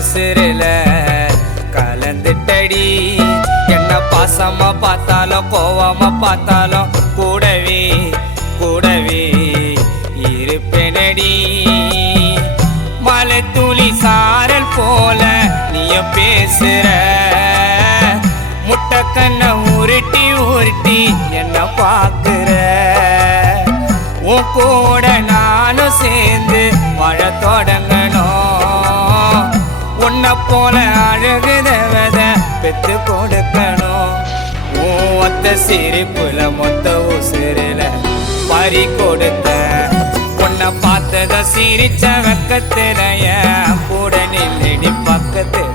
உசுருல கலந்துட்டடி. என்ன பாசமா பார்த்தாலும் கோவமா பார்த்தாலும் கூடவே கூடவே இருப்பேனடி. மலை துளி சாரல் போல நீயும் பேசுற, முட்டை கண்ண உருட்டி உருட்டி என்ன பார்க்குற. உன் கூட நானும் சேர்ந்து வாழ தொடங்கணும். உன்னை போல அழகுதவத பெத்து கொடுக்கணும். உன் ஒத்த சிரிப்புல மொத்த உசுருல பறி கொடுத்த. உன்னை பார்த்தத சிரிச்ச வெக்கத்துல கூட நில்லடி பக்கத்துல